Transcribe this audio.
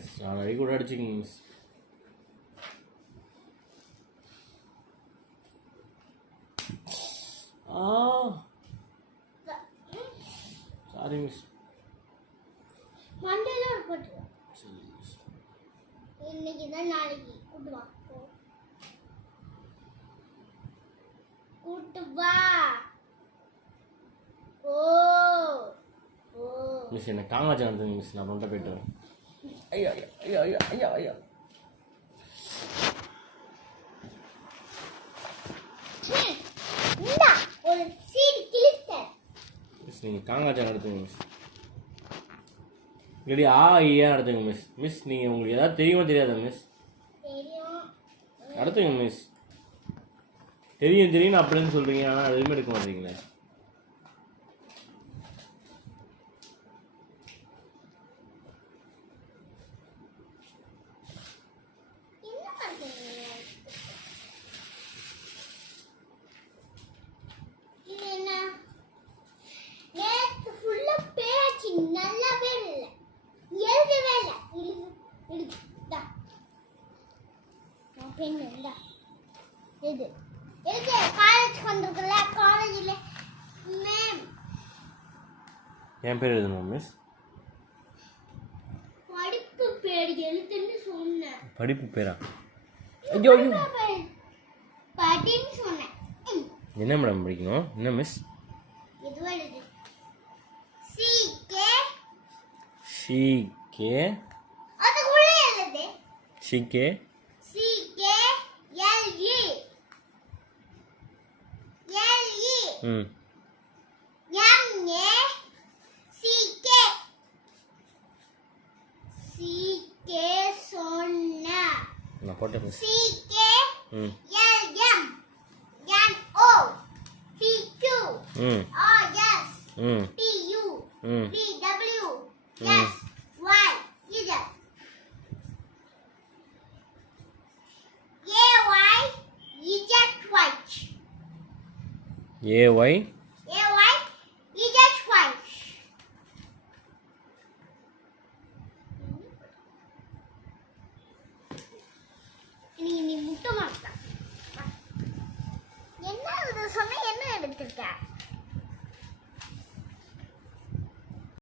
Miss already கூட அடிச்சிங்க miss. Sorry miss. மண்டேல ஒரு போட்டு இன்னைக்கு தான் நாளைக்கு கூட்டு வா. கூட்டு வா. ஓ ஓ மிஸ் என்ன காமாச்சு நடந்துங்க மிஸ். நான் கொண்டு போயிட்டு வரேன். ஐயா ஐயா ஐயா ஐயா ஐயா இந்தா ஒரு சீட் கிழிச்ச மிஸ். நீங்கள் காங்காச்சா நடத்துங்க மிஸ். இல்லடி ஆ ஐயா நடத்துங்க மிஸ். மிஸ் நீங்கள் உங்களுக்கு ஏதாவது தெரியுமா தெரியாதா மிஸ்? தெரியும். நடத்துங்க மிஸ். தெரியும் தெரியும் அப்படின்னு சொல்கிறீங்க, ஆனால் எதுவுமே எடுக்க மாட்டீங்களே. என் பேர் எழுதணுமா மிஸ்? படிப்பு பேர் எழுதுன்னு சொன்னேன். படிப்பு பேரா? ஐயோ ஐயோ படின்னு சொன்னேன். என்ன மேடம் படிக்கணும்? என்ன மிஸ்? இது எழுது. சி கே சி கே அதுக்குள்ள எழுது. C K L E M A C K சொன்னா நான் போட்டேன் miss. C K L M N O P Q R S T U T W S Y Z AY நீ முட்டை மாட்டா என்ன சொன்ன என்ன எடுத்திருக்க?